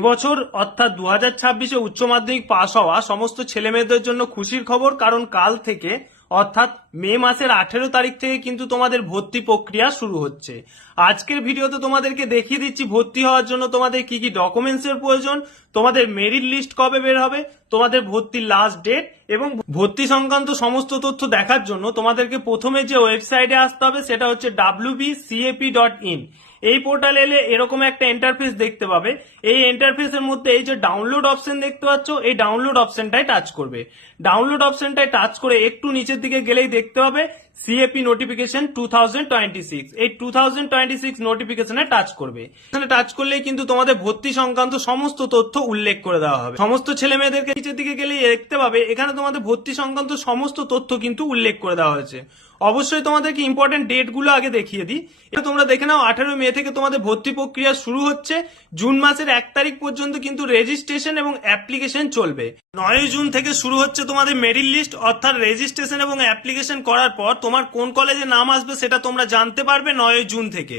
বছর অর্থাৎ 2026-এ উচ্চ মাধ্যমিক পাশ হওয়া সমস্ত ছেলে মেয়েদের জন্য খুশির খবর, কারণ কাল থেকে অর্থাৎ মে মাসের 18 তারিখ থেকে কিন্তু তোমাদের ভর্তি প্রক্রিয়া শুরু হচ্ছে। আজকের ভিডিওতে তোমাদেরকে দেখিয়ে দিচ্ছি ভর্তি হওয়ার জন্য তোমাদের কি কি ডকুমেন্টস এর প্রয়োজন, তোমাদের মেরিট লিস্ট কবে বের হবে, তোমাদের ভর্তির লাস্ট ডেট এবং ভর্তি সংক্রান্ত সমস্ত তথ্য দেখার জন্য তোমাদেরকে প্রথমে যে ওয়েবসাইটে আসতে হবে সেটা হচ্ছে wbcap.in। এই পোর্টালে এলে এরকম একটা ইন্টারফেস দেখতে পাবে। এই ইন্টারফেসের মধ্যে এই যে ডাউনলোড অপশন দেখতে পাচ্ছ, এই ডাউনলোড অপশনটাই টাচ করবে। ডাউনলোড অপশনটাই টাচ করে একটু নিচের দিকে গেলেই দেখতে পাবে সিএপি নোটিফিকেশন 2026। এই 2026 নোটিফিকেশনে টাচ করবে। এখানে টাচ করলেই কিন্তু তোমাদের ভর্তি সংক্রান্ত সমস্ত তথ্য উল্লেখ করে দেওয়া হবে। সমস্ত ছেলে মেয়েদেরকে নিচের দিকে গেলেই দেখতে পাবে এখানে তোমাদের ভর্তি সংক্রান্ত সমস্ত তথ্য কিন্তু উল্লেখ করে দেওয়া হয়েছে। অবশ্যই তোমাদেরকে ইম্পর্টেন্ট ডেট গুলো আগে দেখিয়ে দিই। এটা তোমরা দেখে নাও, 18 মে থেকে তোমাদের ভর্তি প্রক্রিয়া শুরু হচ্ছে। জুন মাসের 1 তারিখ পর্যন্ত কিন্তু রেজিস্ট্রেশন এবং অ্যাপ্লিকেশন চলবে। 9 জুন থেকে শুরু হচ্ছে তোমাদের মেরিট লিস্ট, অর্থাৎ রেজিস্ট্রেশন এবং অ্যাপ্লিকেশন করার পর তোমার কোন কলেজে নাম আসবে সেটা তোমরা জানতে পারবে 9 জুন থেকে।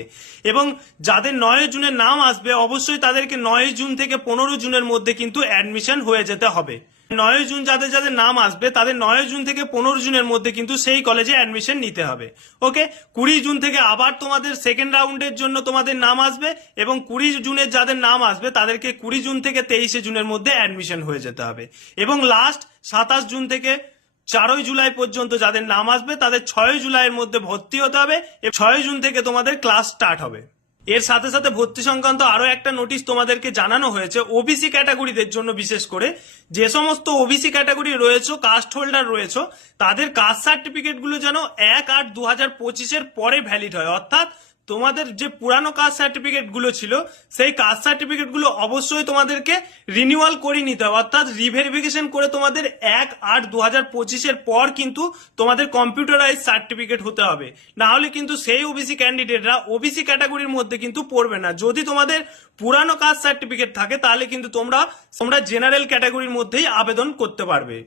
এবং যাদের 9 জুনের নাম আসবে অবশ্যই তাদেরকে 9 জুন থেকে 15 জুনের মধ্যে কিন্তু অ্যাডমিশন হয়ে যেতে হবে। 9 জুন যাদের যাদের নাম আসবে তাদের 9 জুন থেকে 15 জুনের মধ্যে কিন্তু সেই কলেজে অ্যাডমিশন নিতে হবে। ওকে, 20 জুন থেকে আবার তোমাদের সেকেন্ড রাউন্ডের জন্য তোমাদের নাম আসবে এবং 20 জুনের যাদের নাম আসবে তাদেরকে 20 জুন থেকে 23 জুনের মধ্যে অ্যাডমিশন হয়ে যেতে হবে। এবং লাস্ট 27 জুন থেকে 4 জুলাই পর্যন্ত যাদের নাম আসবে তাদের 6 জুলাইয়ের মধ্যে ভর্তি হতে হবে। 6 জুন থেকে তোমাদের ক্লাস স্টার্ট হবে। এর সাথে সাথে ভর্তি সংক্রান্ত আরো একটা নোটিশ তোমাদেরকে জানানো হয়েছে ওবিসি ক্যাটাগরিদের জন্য। বিশেষ করে যে সমস্ত ওবিসি ক্যাটাগরি রয়েছে, কাস্ট হোল্ডার রয়েছে, তাদের কাস্ট সার্টিফিকেট গুলো যেন 1/8/2025 পরে ভ্যালিড হয়। অর্থাৎ তোমাদের যে পুরানো কাস্ট সার্টিফিকেট গুলো ছিল সেই কাস্ট সার্টিফিকেট গুলো অবশ্যই তোমাদেরকে রিনিউয়াল করে নিতে হবে। অর্থাৎ রিভেরিফিকেশন করে তোমাদের 1/8/2025 পর কিন্তু তোমাদের কম্পিউটারাইজ সার্টিফিকেট হতে হবে। না হলে কিন্তু সেই ওবিসি ক্যান্ডিডেটরা ওবিসি ক্যাটাগরির মধ্যে কিন্তু পড়বে না। যদি তোমাদের পুরানো কাস্ট সার্টিফিকেট থাকে তাহলে কিন্তু তোমরা জেনারেল ক্যাটাগরির মধ্যেই আবেদন করতে পারবে।